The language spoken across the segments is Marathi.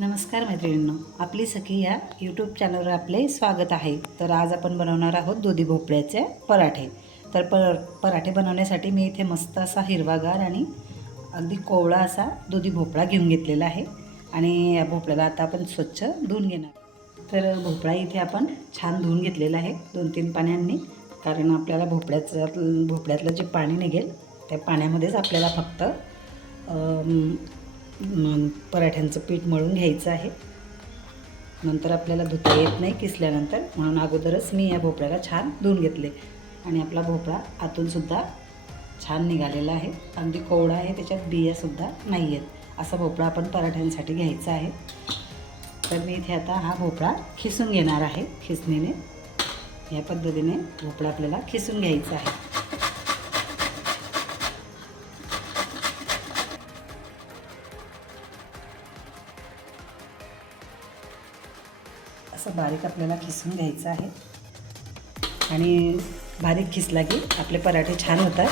नमस्कार मैत्रिणींनो आपली सखी या यूट्यूब चॅनलवर आपले स्वागत आहे. तर आज आपण बनवणार आहोत दुधी भोपळ्याचे पराठे. तर पर पराठे बनवण्यासाठी मी इथे मस्त असा हिरवागार आणि अगदी कोवळा असा दुधी भोपळा घेऊन घेतलेला आहे. आणि या भोपळ्याला आता आपण स्वच्छ धुवून घेणार. तर भोपळा इथे आपण छान धुवून घेतलेला आहे दोन तीन पाण्यांनी. कारण आपल्याला भोपळ्याचं भोपळ्यातलं जे पाणी निघेल त्या पाण्यामध्येच आपल्याला फक्त पराठ्यांचं पीठ मळून घ्यायचं आहे. नंतर आपल्याला धुता येत नाही किसल्यानंतर म्हणून अगोदरच मी या भोपळ्याला छान धुवून घेतले. आणि आपला भोपळा आतूनसुद्धा छान निघालेला आहे. अगदी कोवळा आहे त्याच्यात बियासुद्धा नाही आहेत. असा भोपळा आपण पराठ्यांसाठी घ्यायचा आहे. तर मी इथे आता हा भोपळा खिसून घेणार आहे खिसणीने. या पद्धतीने भोपळा आपल्याला खिसून घ्यायचा आहे. असं बारीक आपल्याला खिसून घ्यायचं आहे. आणि बारीक खिसला की आपले पराठे छान होतात.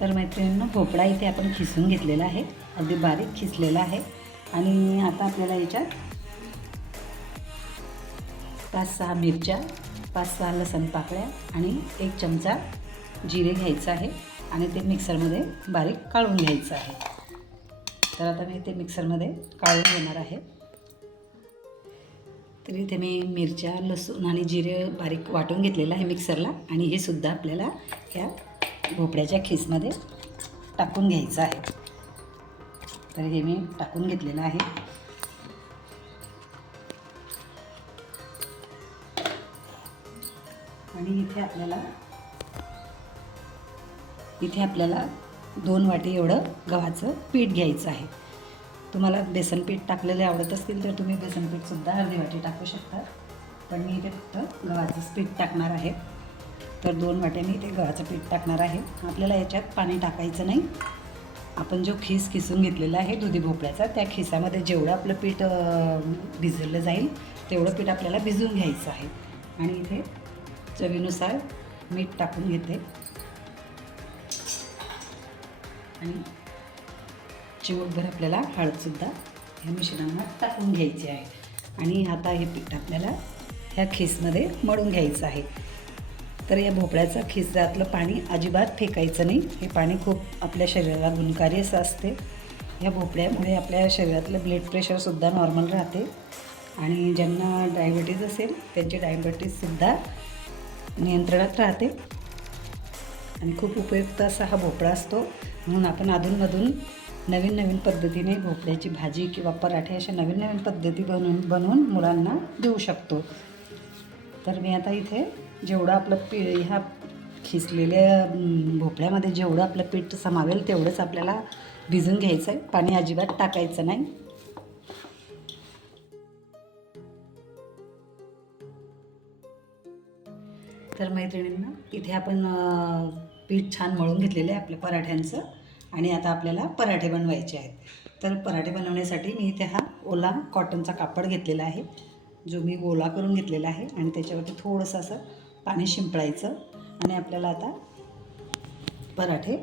तर मैत्रिणींना भोपळा इथे आपण खिसून घेतलेला आहे. अगदी बारीक खिसलेला आहे. आणि आता आपल्याला याच्यात पाच सहा मिरच्या पाच सहा लसण पाकळ्या आणि एक चमचा जिरे घ्यायचं आहे. आणि ते मिक्सरमध्ये बारीक काढून घ्यायचं आहे. तर आता मी ते मिक्सरमध्ये काढून घेणार आहे. तर इथे मी मिरच्या लसूण आणि जिरे बारीक वाटून घेतलेलं आहे मिक्सरला आणि हे सुद्धा आपल्याला या भोपळ्याच्या खिसमध्ये टाकून घ्यायचं आहे. तर हे मी टाकून घेतलेलं आहे. आणि इथे आपल्याला इथे आपल्याला दोन वाटी एवढं गव्हाचं पीठ घ्यायचं आहे. तुम्हाला बेसन पीठ टाकलेले आवडत असतील तर तुम्ही बेसन पीठसुद्धा अर्धी वाटी टाकू शकता. पण मी इथे फक्त गव्हाचंच पीठ टाकणार आहे. तर दोन वाट्या मी इथे गव्हाचं पीठ टाकणार आहे. आपल्याला याच्यात पाणी टाकायचं नाही. आपण जो खीस खिसून घेतलेला आहे दुधी भोपळ्याचा त्या खिसामध्ये जेवढं आपलं पीठ भिजवलं जाईल तेवढं पीठ आपल्याला भिजवून घ्यायचं आहे. आणि इथे चवीनुसार मीठ टाकून घेते. आणि चिमूटभर आपल्याला हळदसुद्धा ह्या मिश्रणात टाकून घ्यायची आहे. आणि आता हे पीठ आपल्याला ह्या खिसमध्ये मळून घ्यायचं आहे. तर या भोपळ्याचं खिसातलं पाणी अजिबात फेकायचं नाही. हे पाणी खूप आपल्या शरीराला गुणकारी असं असते. या भोपळ्यामुळे आपल्या शरीरातलं ब्लड प्रेशरसुद्धा नॉर्मल राहते. आणि ज्यांना डायबिटीज असेल त्यांची डायबिटीजसुद्धा नियंत्रणात राहते. आणि खूप उपयुक्त असा हा भोपळा असतो. म्हणून आपण अधूनमधून नवीन नवीन पद्धतीने भोपळ्याची भाजी किंवा पराठे अशा नवीन नवीन पद्धती बनवून बनवून मुलांना देऊ शकतो. तर मी आता इथे जेवढं आपलं पी ह्या खिसलेल्या भोपळ्यामध्ये जेवढं आपलं पीठ समावेल तेवढंच आपल्याला भिजून घ्यायचं आहे पाणी अजिबात टाकायचं नाही. तर मैत्रिणींना इथे आपण पीठ छान मळून घेतलेलं आहे आपल्या पराठ्यांचं आणि आता आपल्याला पराठे बनवायचे आहेत. तर पराठे बनवण्यासाठी मी इथे हा ओला कॉटनचा कापड घेतलेला आहे. जो मी ओला करून घेतलेला आहे आणि त्याच्यावरती थोडंसं असं पाणी शिंपडायचं आणि आपल्याला आता पराठे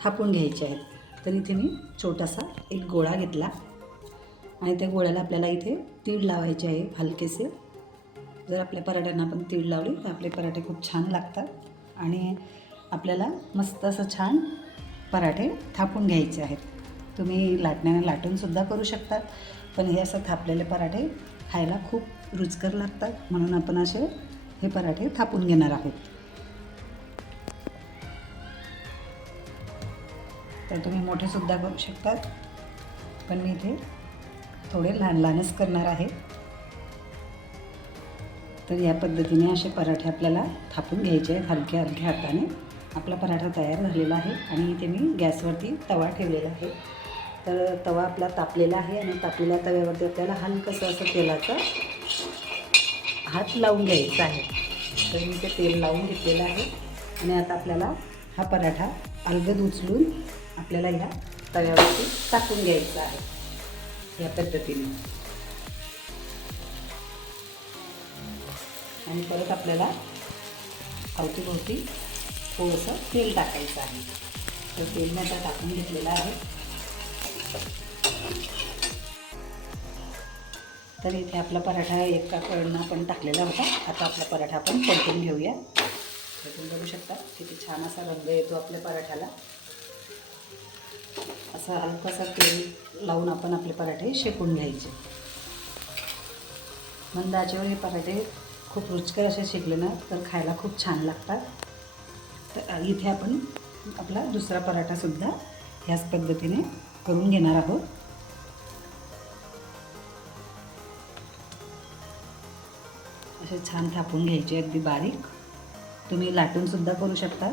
थापून घ्यायचे आहेत. तर इथे मी छोटासा एक गोळा घेतला आणि त्या गोळ्याला आपल्याला इथे तीळ लावायचे आहे हलकेसे. जर आपल्या पराठ्यांना आपण तीळ लावली तर आपले पराठे खूप छान लागतात. आणि आपल्याला मस्त असं छान पराठे थापून घ्यायचे आहेत. तुम्ही लाटण्याने लाटूनसुद्धा करू शकतात पण हे असं थापलेले पराठे खायला खूप रुचकर लागतात. म्हणून आपण असे हे पराठे थापून घेणार आहोत. तर तुम्ही मोठेसुद्धा करू शकतात. पण मी इथे थोडे लहान लहानच करणार आहे. तर या पद्धतीने असे पराठे आपल्याला थापून घ्यायचे आहेत हलक्या हलक्या हाताने. आपला पराठा तयार झालेला आहे आणि इथे मी गॅसवरती तवा ठेवलेला आहे. तर तवा आपला तापलेला आहे आणि तापलेल्या तव्यावरती आपल्याला हलकंसं असं तेलाचं हात लावून घ्यायचा आहे. तर मी ते तेल लावून घेतलेलं आहे आणि आता आपल्याला हा पराठा अलगद उचलून आपल्याला ह्या तव्यावरती टाकून घ्यायचा आहे. या पद्धतीने. आणि परत आपल्याला अवतीभोवती थोडंसं तेल टाकायचं आहे. तर तेल मी आता टाकून घेतलेलं आहे. तर इथे आपला पराठा एका एकाकडनं आपण टाकलेला होता. आता आपला पराठा आपण परतून घेऊया. तर बघू शकता किती छान असा रंग येतो आपल्या पराठ्याला. असा हलकासा तेल लावून आपण आपले पराठे शेकून घ्यायचे. मंदाचेवर हे पराठे खूप रुचकर असे शिकले ना तर खायला खूप छान लागतात. तर इथे आपण आपला दुसरा पराठासुद्धा ह्याच पद्धतीने करून घेणार आहोत. असे छान थापून घ्यायचे अगदी बारीक. तुम्ही लाटूनसुद्धा करू शकता.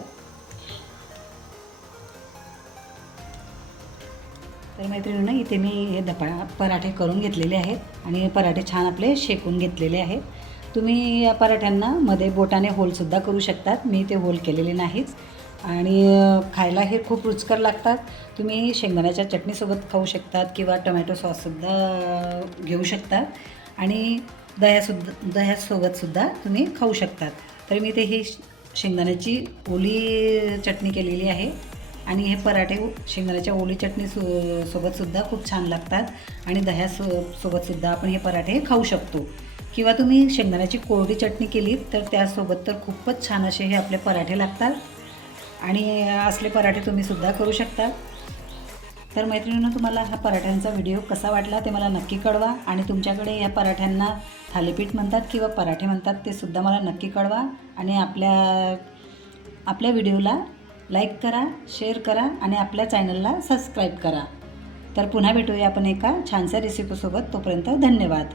तर मैत्रिणींनो इथे मी हे दपा पराठे करून घेतलेले आहेत आणि पराठे छान आपले शेकून घेतलेले आहेत. तुम्ही या पराठ्यांना मध्ये बोटाने होलसुद्धा करू शकतात. मी ते होल केलेले नाहीच. आणि खायला हे खूप रुचकर लागतात. तुम्ही शेंगदाण्याच्या चटणीसोबत खाऊ शकतात किंवा टोमॅटो सॉससुद्धा घेऊ शकतात. आणि दह्यासुद्धा दह्यासोबतसुद्धा तुम्ही खाऊ शकतात. तर मी ते ही शेंगदाण्याची ओली चटणी केलेली आहे. आणि हे पराठे शेंगदाण्याच्या ओली चटणी सो सोबतसुद्धा खूप छान लागतात. आणि दह्यासो सोबतसुद्धा आपण हे पराठे खाऊ शकतो. किंवा तुम्ही शेंगदाण्याची कोरडी चटणी केली तर त्यासोबत तर खूपच छान असे हे आपले पराठे लागतात. आणि असले पराठे तुम्ही सुद्धा करू शकता. तर मैत्रिणींनो तुम्हाला हा पराठ्यांचा व्हिडिओ कसा वाटला ते मला नक्की कळवा. आणि तुमच्याकडे या पराठ्यांना थालीपीठ म्हणतात किंवा पराठे म्हणतात ते सुद्धा मला नक्की कळवा. आणि आपल्या आपल्या व्हिडिओला लाईक करा शेअर करा आणि आपल्या चॅनलला सबस्क्राईब करा. तर पुन्हा भेटूया आपण एका छानशा रेसिपीसोबत तोपर्यंत धन्यवाद.